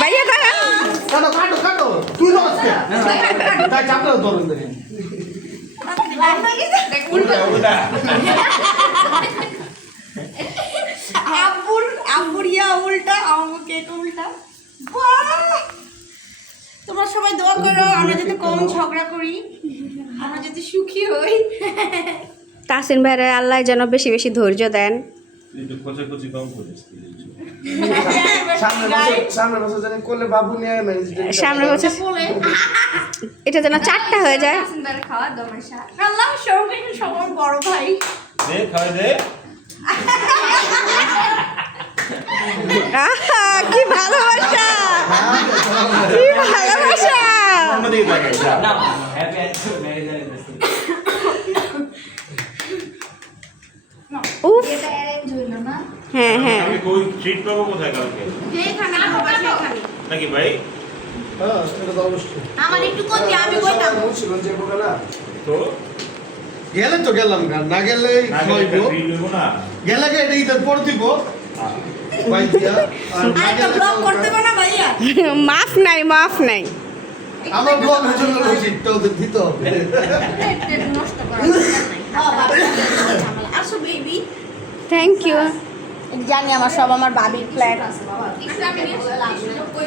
ভাইয়া দাঁড়া কাটো কাটো কাটো তুই লস কে তাই চাপটা ধরুন দেখেন উল্টা উল্টা উল্টা আমাকে উল্টা তোমরা সবাই দোয়া করো আমরা যাতে কম ঝগড়া করি, আমরা যাতে সুখী হই। তাসিন ভাইরা আল্লাহ যেন বেশি বেশি ধৈর্য দেন। সামনে বছর জানি করলে বাবু নিয়ে সামনে বছর এটা যেন 4টা হয়ে যায়। খাওয়া দমাশা আল্লাহ সৌকে সবার বড় ভাই দে খাওয়া দে আহা কি ভালোবাসা, কি ভালোবাসা। উফ এটা অ্যারেঞ্জ হইল না হ্যাঁ হ্যাঁ আমি কই ট্রিট পাবো কোথায় কালকে যেখানে হবে সেখানে নাকি ভাই? হ্যাঁ সেটা তো অবশ্যই আমার একটু কই আমি কইতাম মুন্সিগঞ্জে বোকা না তো গেলে তো গেলাম না গেলে খাইবো গেলে এটা ঈদের পর দিব ভাই দিয়া আর না আরেকটা গেলে ব্লগ করতে পারো না ভাইয়া মাফ নাই মাফ নাই। আমার ব্লগ এর জন্য রসিদটা ওদের দিতে হবে এটা নষ্ট করা দরকার নাই হ্যাঁ বাবা আসো বেবি থ্যাংক ইউ। জানি আমার সব আমার বাবির প্ল্যান আছে বাবা আমি নিয়ে কই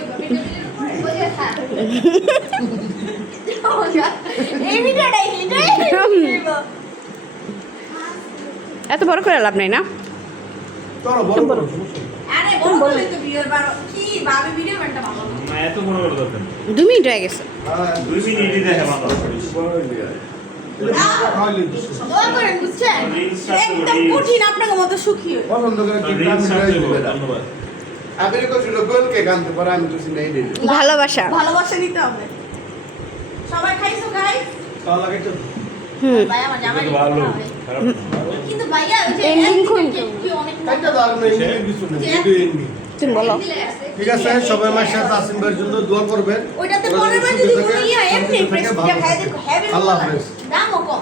এই ভিডিওটাই এত বড় করে লাভ নাই না। তোরা বড় বড় আরে বললে তো ভিডিওর বার কি বাবি ভিডিও বানটা ভালো না এত বড় বড় দরকার নেই। 2 মিনিট হয়ে গেছে। 2 মিনিটই দেখে মাথা দোয়া করেন বুঝছেন একদম কঠিন আপনার মতো সুখী হই পছন্দ করে কি কাজ ধন্যবাদ। আবেরে কইছিল গোলকে গানতে পারে আমি তো সিনাই দিই ভালোবাসা ভালোবাসা দিতে হবে সবাই খাইছো গাইস তাও লাগে তো হুম ভাই আমার জামাই কিন্তু ভালো খারাপ না। কিন্তু ভাইয়া ওই যে Ending কোন? কি অনেক কাইটা দাও না এই কিছু না ভিডিও এন্ডি তুমি বলো। ঠিক আছে সবাই আমার সাথে আসিম ভাইয়ের জন্য দোয়া করবেন ওইটাতে পরের বার যদি কোনো ইয়া এমনি প্রেস দেখায় দেখো হেভি আল্লাহ হাফেজ দামও কম